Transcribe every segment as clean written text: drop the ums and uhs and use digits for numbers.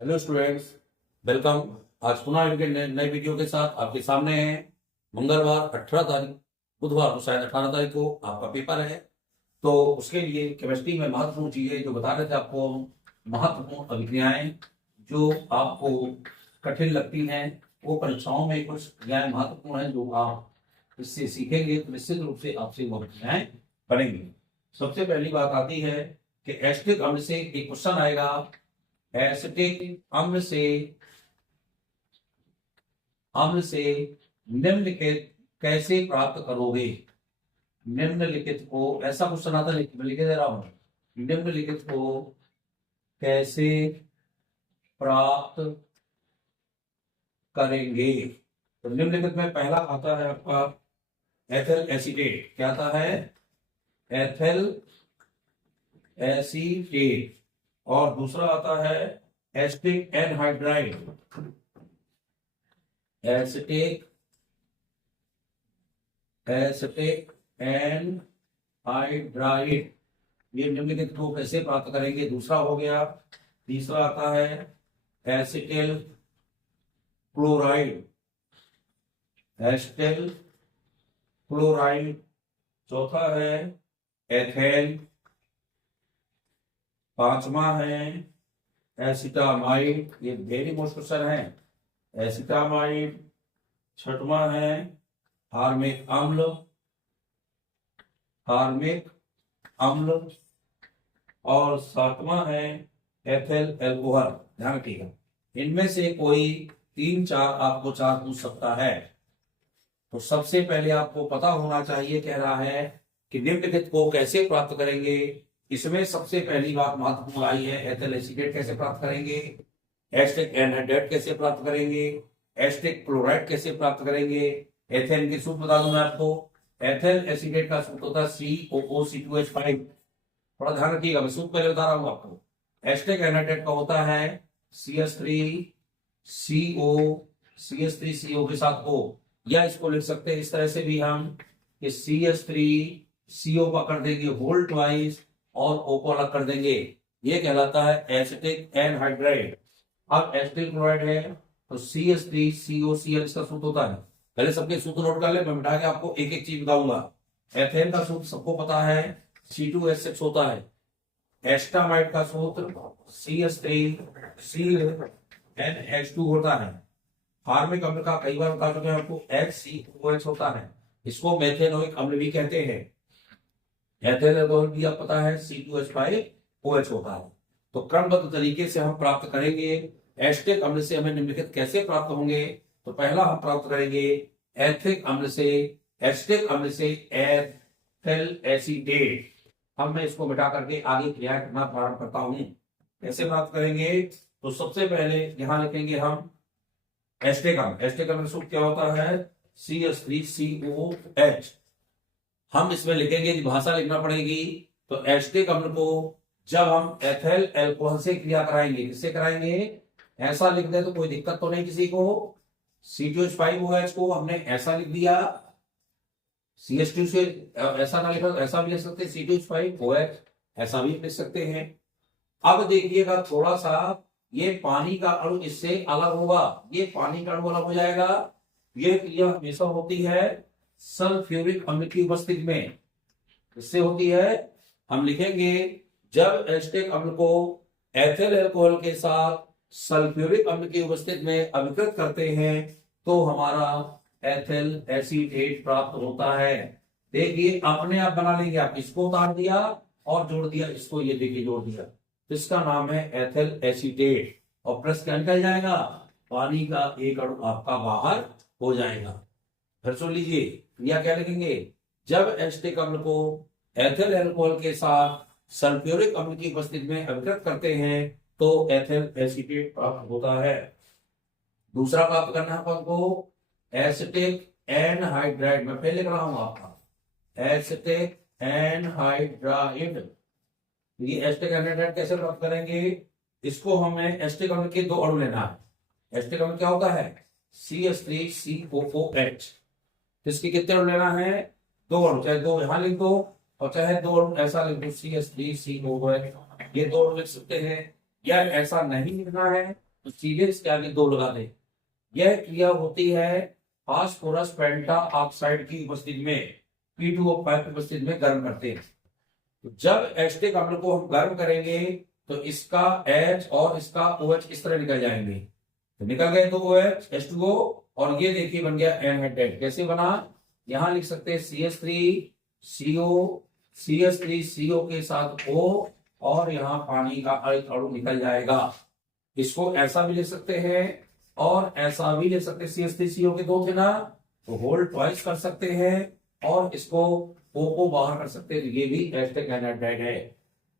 Hello students, welcome. आज पुनः एक नए वीडियो के साथ आपके सामने हैं। मंगलवार 18 तारीख, बुधवार को शायद 18 तारीख को आपका पेपर है। तो उसके लिए केमिस्ट्री में महत्वपूर्ण चीजें जो बता रहे थे आपको, महत्वपूर्ण अभिक्रियाएं जो आपको कठिन लगती हैं, वो परीक्षाओं में कुछ क्रियाएं महत्वपूर्ण हैं जो आप इससे सीखेंगे तो निश्चित रूप से आपसे वो अभिक्रियाएं बनेंगी। सबसे पहली बात आती है कि एस्टिक अम्ल से एक क्वेश्चन आएगा। एसिटिक अम्ल से निम्नलिखित कैसे प्राप्त करोगे। निम्नलिखित को ऐसा क्वेश्चन आता है, मैं लिखे दे रहा हूं। निम्नलिखित को कैसे प्राप्त करेंगे। तो निम्नलिखित में पहला आता है आपका एथिल एसीटेट। क्या आता है? Ethyl acetate. और दूसरा आता है एसिटिक एनहाइड्राइड। Acetic anhydride. ये निम्नलिखित को कैसे प्राप्त करेंगे, दूसरा हो गया। तीसरा आता है एसिटिल क्लोराइड। Acetyl chloride. चौथा है एथेन। पांचवा है एसिटामाइड। ये वेरी मोस्ट क्वेश्चन है, एसिटामाइड। छठवां है हार्मिक अम्ल। और सातवां है एथिल एल्कोहल। ध्यान रखिएगा, इनमें से कोई 3-4 आपको 4 पूछ सकता है। तो सबसे पहले आपको पता होना चाहिए, कह रहा है कि निम्नलिखित को कैसे प्राप्त करेंगे। इसमें सबसे पहली बात महत्वपूर्ण आई है, एथिल एसीटेट कैसे प्राप्त करेंगे, एसिटिक एनहाइड्राइड कैसे प्राप्त करेंगे, एसिटिक क्लोराइड कैसे प्राप्त करेंगे। एथेन के सूत्र बता दूं मैं आपको। एथिल एसीटेट का सूत्र होता है COO-C2H5। थोड़ा ध्यान रखिएगा, मैं सूत्र पहले बता रहा हूं आपको। एसिटिक एनहाइड्राइड का होता है CH3CO के साथ O, या इसको लिख सकते हैं इस तरह से भी हम कि CH3CO का कर देंगे होल ट्वाइस और O को अलग कर देंगे। ये कहलाता है एसिटिक एनहाइड्राइड। अब एसिटिल क्लोराइड है तो CH3COCl इसका सूत्र होता है। पहले सबके सूत्र नोट कर ले, मैं मिटा के आपको एक एक चीज बताऊंगा। एथेन का सूत्र सबको पता है, C2H6 होता है। एस्टामाइड का सूत्र CH3CnH2 होता है। हार्मिक अम्ल का कई बार बता चुके हैं आपको, HCOH होता है। इसको मेथेनोइक अम्ल भी कहते हैं। एथिल एल्कोहल भी आप पता है C2H5OH होता है। तो क्रमबद्ध तरीके से हम प्राप्त करेंगे। एसिटिक अम्ल से हमें निम्नलिखित कैसे प्राप्त होंगे। तो पहला हम प्राप्त करेंगे एथिक अम्ल से, एसिटिक अम्ल से एथिल एसीटेट। अब मैं इसको मिटा करके आगे क्रिया करना प्रारंभ करता हूं। कैसे प्राप्त करेंगे, तो सबसे पहले यहां लिखेंगे हम एसिटिक अम्ल। एसिटिक अम्ल सूत्र क्या होता है? CH3COH। हम इसमें लिखेंगे, भाषा लिखना पड़ेगी। तो एसिटिक अम्ल को जब हम एथिल एल्कोहल से क्रिया कराएंगे, किससे कराएंगे? ऐसा लिख दे तो कोई दिक्कत तो नहीं किसी को। C2H5OH को हमने ऐसा लिख दिया, CH2 से ऐसा ना लिखा तो ऐसा भी लिख सकते हैं, C2H5OH ऐसा भी लिख सकते हैं। अब देखिएगा थोड़ा सा, ये पानी का अणु इससे अलग होगा, ये पानी का अणु अलग हो जाएगा। ये क्रिया हमेशा होती है सल्फ्यूरिक अम्ल की उपस्थिति में। इससे होती है, हम लिखेंगे जब एसिटिक अम्ल को एथिल अल्कोहल के साथ सल्फ्यूरिक अम्ल की उपस्थिति में अभिकृत करते हैं तो हमारा एथिल एसीटेट प्राप्त होता है। देखिए अपने आप बना लेंगे, आप इसको उतार दिया और जोड़ दिया इसको, ये देखिए जोड़ दिया, तो इसका नाम है एथिल एसीटेट। और प्लस क्या निकल जाएगा? पानी का एक अणु आपका बाहर हो जाएगा। फिर सुन लीजिए, क्रिया क्या लिखेंगे? जब एसिटिक अम्ल को एथिल अल्कोहल के साथ सल्फ्यूरिक अम्ल की उपस्थिति में अभिकृत करते हैं तो एथिल एसीटेट प्राप्त होता है। दूसरा प्राप्त करना है अपन को एसिटिक एनहाइड्राइड। मैं पहले लिख रहा हूं आपका एसिटिक एनहाइड्राइड। ये एसिटिक एनहाइड्राइड कैसे प्राप्त करेंगे? इसको हमें एसिटिक अम्ल के 2 अणु लेना है। एसिटिक अम्ल क्या होता है? CH3COOH। इसके कितने अणु लेना है? 2 अणु, चाहे 2 यहां लिख दो और चाहे 2 अणु ऐसा लिख दो, CH3COOH। ये 2 अणु लिख सकते हैं, या ऐसा नहीं लिखना है तो सीधे इसके आगे 2 लगा दें। यह क्रिया होती है फास्फोरस पेंटा ऑक्साइड की उपस्थिति में, P2O5 की उपस्थिति में गर्म करते हैं। तो जब एसिटिक अम्ल को हम गर्म करेंगे तो इसका H और इसका OH इस तरह निकल जाएंगे। तो निकल गए तो OH H2O, और ये देखिए बन गया एनहाइड्राइड। कैसे बना, यहां लिख सकते हैं CH3CO, CH3CO के साथ O, और यहाँ पानी का एक अणु निकल जाएगा। इसको ऐसा भी लिख सकते हैं और ऐसा भी लिख सकते हैं। CH3CO के 2 थे ना, तो होल्ड ट्वाइस कर सकते हैं और इसको O को बाहर कर सकते हैं। ये भी एसिटिक एनहाइड्राइड है।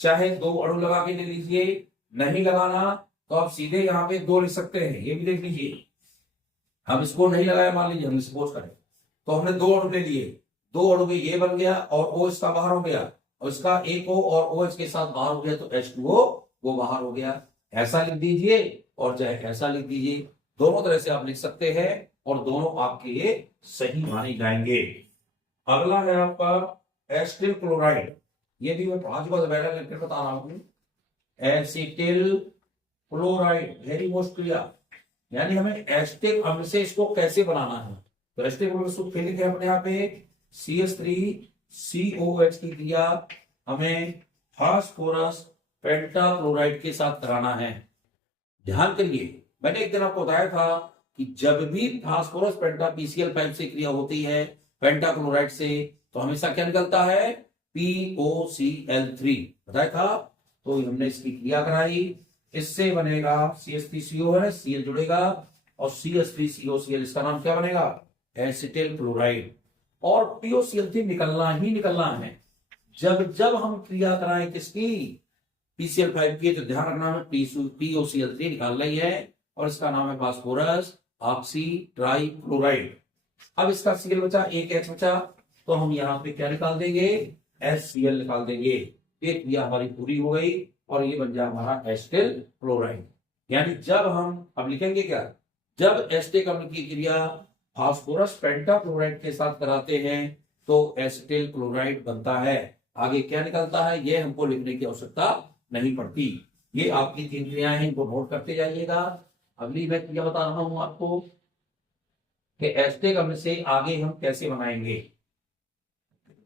चाहे 2 अणु लगा के ले लीजिए, नहीं लगाना तो आप सीधे यहाँ पे 2 लिख सकते हैं। ये भी देख लीजिए, हम इसको नहीं लगाया, मान लीजिए हम सपोज करें तो हमने 2 अणु ले लिए, 2 अणु में ये बन गया और O इसका बाहर हो गया, और इसका एक O और OH के साथ बाहर हो गया, तो H2O वो बाहर हो गया। ऐसा लिख दीजिए और चाहे ऐसा लिख दीजिए, दोनों तरह से आप लिख सकते हैं और दोनों आपके लिए सही माने जाएंगे। अगला है आपका एसिटिल क्लोराइड। ये भी मैं 5 बार लेकर बता रहा हूं। Acetyl chloride very most clear, यानी हमें एसिटिक अम्ल से इसको कैसे बनाना है। तो एसिटिक अम्ल सूत्र फिर लिखे अपने यहाँ पे CH3COH की क्रिया हमें फास्फोरस पेंटाक्लोराइड के साथ कराना है। ध्यान करिए, मैंने एक दिन आपको बताया था कि जब भी फास्फोरस पेंटा PCl5 से क्रिया होती है पेंटाक्लोराइड से, तो हमेशा क्या निकलता है, POCl3 बताया था। तो हमने इसकी क्रिया कराई, इससे बनेगा CH3CO है, Cl जुड़ेगा और CH3COCl, इसका नाम क्या बनेगा, एसिटिल क्लोराइड। और POCl3 निकलना ही निकलना है। जब जब हम क्रिया कराएं किसकी, PCl5 की, तो ध्यान रखना है POCl3 निकालना ही है, और इसका नाम है फास्फोरस ऑक्सी ट्राइक्लोराइड। अब इसका Cl बचा, एक H बचा, तो हम यहाँ पे क्या निकाल देंगे, HCl निकाल देंगे। ये क्रिया हमारी पूरी हो गई और ये बन जाए हमारा एसिटिल क्लोराइड। यानी जब हम अब लिखेंगे क्या, जब एसिटिक अम्ल की क्रिया फास्फोरस पेंटाक्लोराइड के साथ कराते हैं तो एसिटिल क्लोराइड बनता है। आगे क्या निकलता है ये हमको लिखने की आवश्यकता नहीं पड़ती। ये आपकी 3 क्रियाएं हैं, इनको नोट करते जाइएगा। अगली मैं क्रिया बता रहा हूं आपको कि एसिटिक अम्ल से आगे हम कैसे बनाएंगे।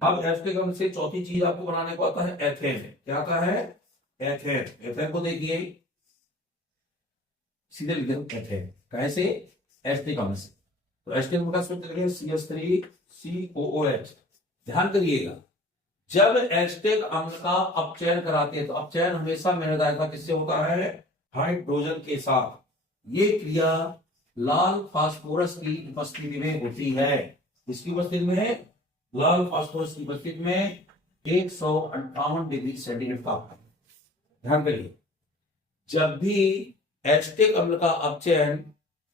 अब एसिटिक अम्ल से चौथी चीज आपको बनाने को आता है एथेन। क्या आता है, एथेन। एथेन को देखिए, सीधे लिख दो एथेन, कैसे, एसिटिक अम्ल से। तो एसिटिक अम्ल का सूत्र लिखिए CH3COOH। ध्यान करिएगा, जब एसिटिक अम्ल का अपचयन कराते हैं तो अपचयन हमेशा मैंने बताया था किससे होता है, हाइड्रोजन के साथ। ये क्रिया लाल फास्फोरस की उपस्थिति में होती है। इसकी उपस्थिति में, लाल फास्फोरस की उपस्थिति में 158 डिग्री सेंटीग्रेड तापमान। ध्यान करिए, जब भी एसिटिक अम्ल का अपचयन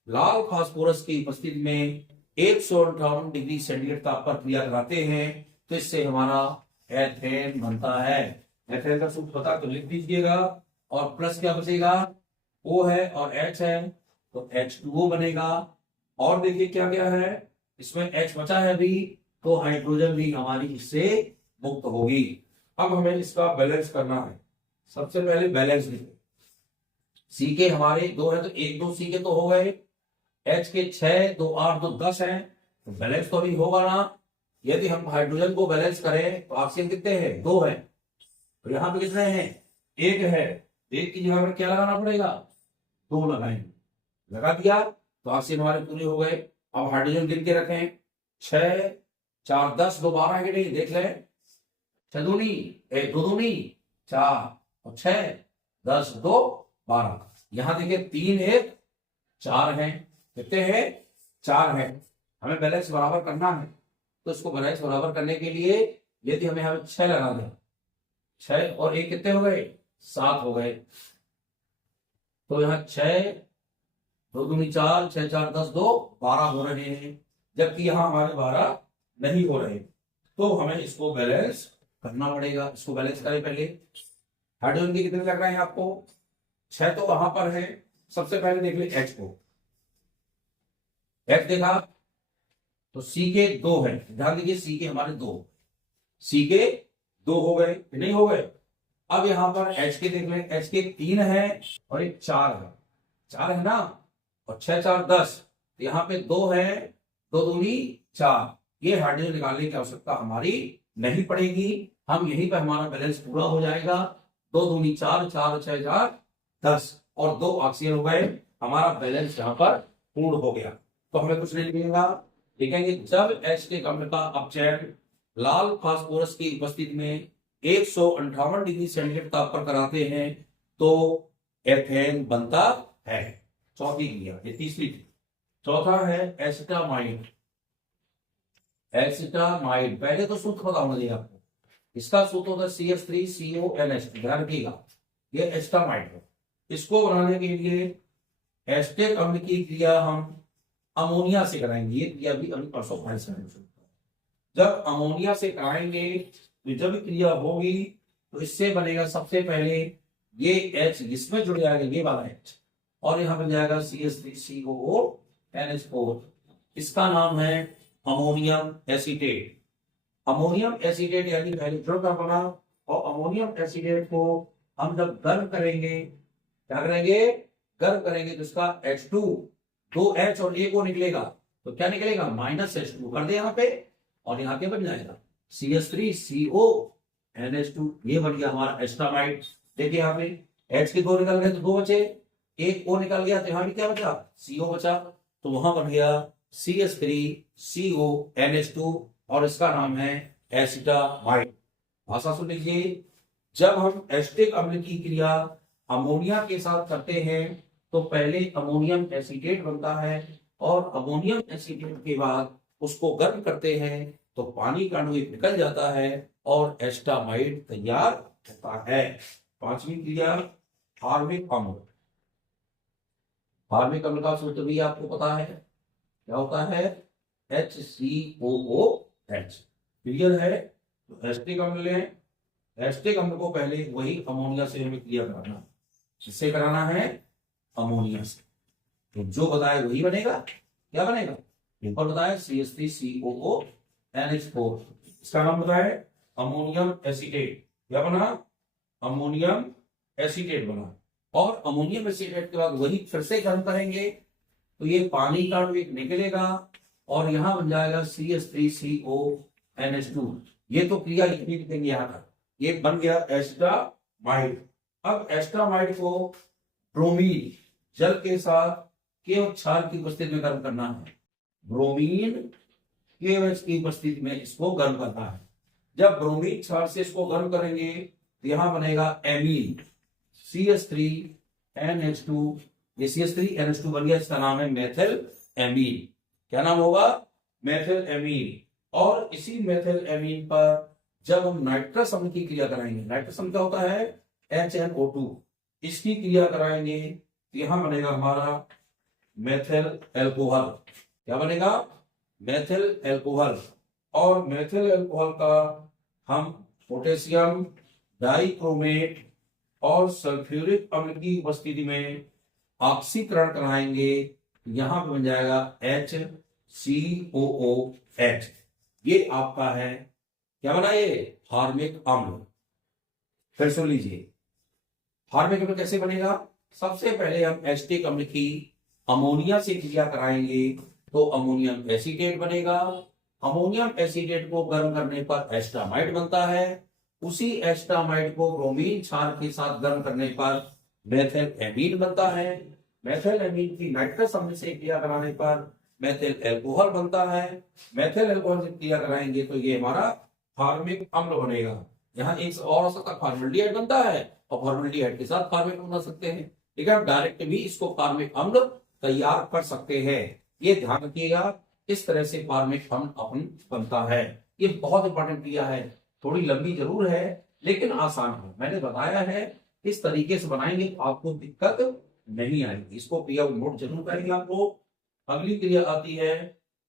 लाल फास्फोरस की उपस्थिति में 158 डिग्री सेंटीग्रेड ताप पर क्रिया कराते हैं तो इससे हमारा एथेन बनता है। एथेन का सूत्र पता तो लिख दीजिएगा, और प्लस क्या बचेगा, O है और H है तो H2O बनेगा। और देखिए क्या क्या है, इसमें H बचा है अभी, तो हाइड्रोजन भी हमारी इससे मुक्त होगी। अब हमें इसका बैलेंस करना है। सबसे पहले बैलेंस लिखें। सी के हमारे 2 है तो 1 2 सी के तो हो गए, H के 6 2 8 2 10 है, तो बैलेंस तो अभी होगा ना। यदि हम हाइड्रोजन को बैलेंस करें तो ऑक्सीजन कितने हैं, 2 है, तो यहाँ पे कितने हैं, 1 है। 1 की जगह पर क्या लगाना पड़ेगा, 2 लगाएंगे। लगा दिया तो ऑक्सीजन हमारे पूरे हो गए। अब हाइड्रोजन गिन के रखें, 6 4 10 2 12 है कि नहीं, देख लें। 6 दूनी 1 2 दूनी 4 और 6 10 2 12। यहां देखिए 3 1 4 है, कितने हैं, 4 है। हमें बैलेंस बराबर करना है, तो इसको बैलेंस बराबर करने के लिए यदि हमें यहाँ 6 लगा दें, 6 और 1 कितने हो गए, 7 हो गए। तो यहाँ 6 2 दूनी 4 6 4 10 2 12 हो रहे हैं, जबकि यहाँ हमारे 12 नहीं हो रहे। तो हमें इसको बैलेंस करना पड़ेगा। इसको बैलेंस करें पहले। हाइड्रोजन के कितने लग रहे हैं आपको, 6 तो वहां पर है। सबसे पहले देख ले H को, H देखा तो C के 2 है। ध्यान दीजिए C के हमारे 2, C के 2 हो गए कि नहीं हो गए। अब यहां पर H के देख लें, H के 3 है और एक 4 है। 4 है ना, और 6 4 10, यहाँ पे 2 है, 2 दूनी 4। ये हाइड्रोजन निकालने की आवश्यकता हमारी नहीं पड़ेगी, हम यहीं पे हमारा बैलेंस पूरा हो जाएगा। 2 दूनी 4, 4 6 4 10 और 2 ऑक्सीजन हो गए, हमारा बैलेंस यहाँ पर पूर्ण हो गया। तो हमें कुछ नहीं लिखेगा, लिखेंगे जब H के अम्ल का अपचयन लाल फास्फोरस की उपस्थिति में 158 डिग्री सेंटीग्रेड ताप पर कराते हैं तो एथेन बनता है। चौथी क्रिया, ये तीसरी थी। चौथा है एसिटामाइड। एसिटामाइड, पहले तो सूत्र बताऊंगा जी आपको। इसका सूत्र होता है CH3CONH, ध्यान रखिएगा, ये एसिटामाइड है। इसको बनाने के लिए एस्टेट अम्ल की क्रिया हम अमोनिया से कराएंगे। ये क्रिया भी अभी परसों जब अमोनिया से कराएंगे तो जब क्रिया होगी तो इससे बनेगा सबसे पहले ये H इसमें जुड़ जाएगा, ये वाला H, और यहां बन जाएगा CH3COONH4। इसका नाम है अमोनियम एसीटेट। अमोनियम एसीटेट यानी पहले जुड़ का बना, और अमोनियम एसीटेट को हम जब गर्म करेंगे, क्या करेंगे, गर्म करेंगे तो इसका H2, 2H और एक O निकलेगा, तो क्या निकलेगा, -H2 कर दे यहाँ पे, और यहाँ पे बन जाएगा CH3CONH2। ये बन गया हमारा एस्टामाइड। देखिए यहाँ पे H के 2 निकल गए तो 2 बचे, एक O निकल गया तो यहाँ भी क्या बचा, CO बचा, तो वहां बन गया CH3CONH2 और इसका नाम है एसिटामाइड। भाषा सुन लीजिए, जब हम एस्टिक अम्ल की क्रिया अमोनिया के साथ करते हैं तो पहले अमोनियम एसीटेट बनता है, और अमोनियम एसीटेट के बाद उसको गर्म करते हैं तो पानी का अणु निकल जाता है और एस्टामाइड तैयार होता है। पांचवी क्रिया फार्मिक अम्ल। फार्मिक अम्ल का सूत्र भी आपको पता है, क्या होता है, HCOOH। क्लियर है? तो एस्टिक अम्ल लें, एस्टिक अम्ल को पहले वही अमोनिया से हमें क्रिया कराना, किससे कराना है, अमोनिया से। तो जो बताया वही बनेगा, क्या बनेगा, और बताया CH3COONH4। इसका नाम बताया अमोनियम एसीटेट, क्या बना, अमोनियम एसीटेट बना। और अमोनियम एसीटेट के बाद वही फिर से गर्म करेंगे तो ये पानी का अणु एक निकलेगा और यहां बन जाएगा CH3CONH2। ये तो क्रिया लिखनी लिखेंगे यहाँ का, ये बन गया एस्टामाइड। अब एस्टामाइड को ब्रोमीन जल के साथ केवल क्षार की उपस्थिति में गर्म करना है। ब्रोमीन KOH की उपस्थिति में इसको गर्म करना है। जब ब्रोमीन क्षार से इसको गर्म करेंगे तो यहां बनेगा एमीन, CH3NH2। ये CH3NH2 बन गया, इसका नाम है मेथिल एमीन। क्या नाम होगा, मेथिल एमीन। और इसी मेथिल एमीन पर जब हम नाइट्रस अम्ल की क्रिया कराएंगे, नाइट्रस अम्ल क्या होता है, HNO2, इसकी क्रिया कराएंगे तो यहां बनेगा हमारा मेथिल एल्कोहल। क्या बनेगा, मेथिल एल्कोहल। और मेथिल एल्कोहल का हम पोटेशियम डाइक्रोमेट और सल्फ्यूरिक अम्ल की उपस्थिति में ऑक्सीकरण कराएंगे, यहां बन जाएगा HCOOH। ये आपका है, क्या बना, ये फार्मिक अम्ल। फिर सुन लीजिए, फार्मिक अम्ल कैसे बनेगा। सबसे पहले हम एस्टिक अम्ल की अमोनिया से क्रिया कराएंगे तो अमोनियम एसीटेट बनेगा। अमोनियम एसीटेट को गर्म करने पर एस्टामाइड बनता है। उसी एस्टामाइड को ब्रोमीन क्षार के साथ गर्म करने पर मेथिल एमीन बनता है। मेथिल एमीन की नाइट्रस अम्ल से क्रिया कराने पर मेथिल एल्कोहल बनता है। मेथिल एल्कोहल से क्रिया कराएंगे तो ये हमारा फार्मिक अम्ल बनेगा। यहाँ एक और फॉर्मल्डिहाइड बनता है, और फॉर्मल्डिहाइड के साथ फार्मिक अम्ल बना सकते हैं, ठीक है। डायरेक्ट भी इसको फार्मिक अम्ल तैयार कर सकते हैं। ये ध्यान रखिएगा, इस तरह से फार्मिक अम्ल अपन बनता है। ये बहुत इंपॉर्टेंट क्रिया है, थोड़ी लंबी जरूर है लेकिन आसान है। मैंने बताया है इस तरीके से बनाएंगे तो आपको दिक्कत नहीं आएगी। इसको क्रिया नोट जरूर करेंगे आपको। अगली क्रिया आती है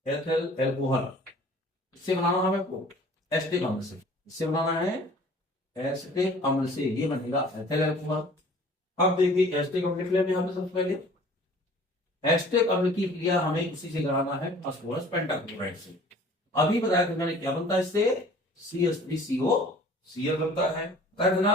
एथिल एल्कोहल। इससे बनाना हमें को एस्टिक अम्ल से, इससे बनाना है एस्टिक अम्ल से, ये बनेगा एथिल एल्कोहल। अब देखिए एस्टिक अम्ल निकले यहाँ पे सबसे पहले एस्टिक अम्ल की क्रिया हमें उसी से कराना है, फास्फोरस पेंटाक्लोराइड से। अभी बताया था मैंने क्या बनता है इससे, CH3COCl बनता है ना।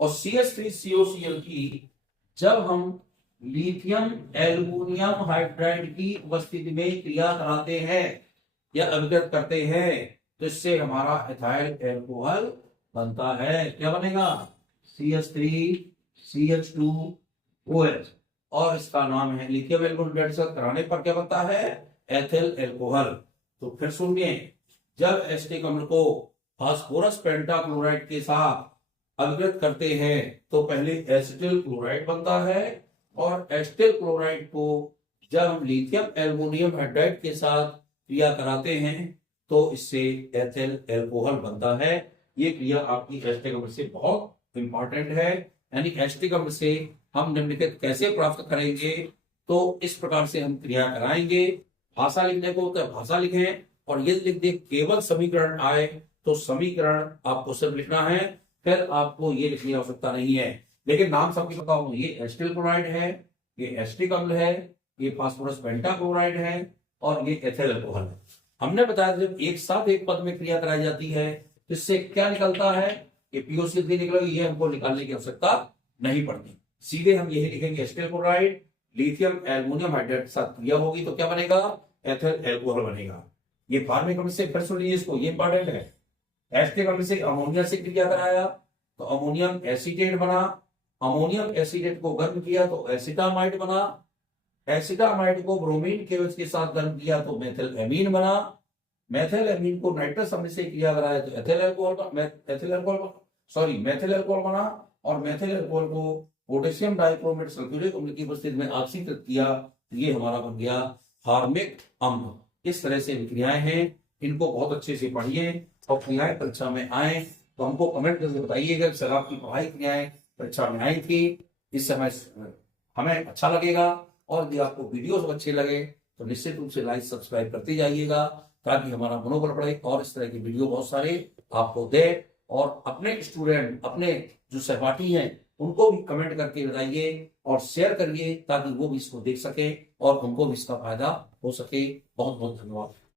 और CH3COCl की जब हम लिथियम एल्युमिनियम हाइड्राइड की उपस्थिति में क्रिया कराते हैं या अभिकृत करते हैं, तो इससे हमारा एथाइल एल्कोहल बनता है। क्या बनेगा? CH3CH2OH, और इसका नाम है लिथियम एल्कोहल कराने पर क्या बनता है? Ethyl alcohol. तो फिर सुनिए, जब एसिटिक अम्ल को फास्फोरस पेंटाक्लोराइड के साथ अभिकृत करते हैं तो पहले एसिटिल क्लोराइड बनता है, और एसिटिल क्लोराइड को जब हम लिथियम एल्युमिनियम हाइड्राइड के साथ क्रिया कराते हैं तो इससे एथिल एल्कोहल बनता है। ये क्रिया आपकी एसिटिक अम्ल से बहुत इंपॉर्टेंट है। यानी एसिटिक अम्ल से हम निम्नलिखित कैसे प्राप्त करेंगे, तो इस प्रकार से हम क्रिया कराएंगे। भाषा लिखने को तो भाषा लिखें, और यदि लिख दे केवल समीकरण आए तो समीकरण आपको सिर्फ लिखना है, फिर आपको ये लिखने की आवश्यकता नहीं है। लेकिन नाम सबकी पता हो, ये एसिटिल क्लोराइड है, ये एसिटिक अम्ल है, ये फास्फोरस पेंटाक्लोराइड है, और ये एथिल अल्कोहल है। हमने बताया जब एक साथ एक पद में क्रिया कराई जाती है तो इससे क्या निकलता है? ये POC3 निकलेगी। ये हमको निकालने की आवश्यकता नहीं पड़ती, सीधे हम यही लिखेंगे acetyl chloride lithium aluminium hydride के साथ क्रिया होगी तो क्या बनेगा? एथिल एल्कोहल बनेगा। ये फार्मिक अम्ल से फिर सुन लीजिए इसको, ये इंपॉर्टेंट है। एसिटिक अम्ल से अमोनिया से क्रिया कराया तो अमोनियम एसीटेट बना, अमोनियम एसीटेट को गर्म किया तो एसिटामाइड बना, एसिटामाइड को ब्रोमीन के साथ गर्म किया तो मेथिल एमीन बना, मेथिल एमीन को नाइट्रस अम्ल से क्रिया कराया तो मेथिल अल्कोहल बना, और मेथिल अल्कोहल को पोटेशियम डाइक्रोमेट सल्फ्यूरिक अम्ल की उपस्थिति में ऑक्सीकृत किया, ये हमारा बन गया फार्मिक अम्ल। इस तरह से क्रियाएं हैं, इनको बहुत अच्छे से पढ़िए, और क्रियाएं परीक्षा में आए तो हमको कमेंट करके बताइएगा सर आपकी पढ़ाई क्रियाएं परीक्षा में आई थी, इस समय हमें अच्छा लगेगा। और यदि आपको वीडियोस अच्छे लगे तो निश्चित रूप से लाइक सब्सक्राइब करते जाइएगा, ताकि हमारा मनोबल बढ़े और इस तरह की वीडियो बहुत सारे आपको दे। और अपने स्टूडेंट, अपने जो सहपाठी हैं, उनको भी कमेंट करके बताइए और शेयर करिए, ताकि वो भी इसको देख सके और उनको भी इसका फायदा हो सके। बहुत बहुत धन्यवाद।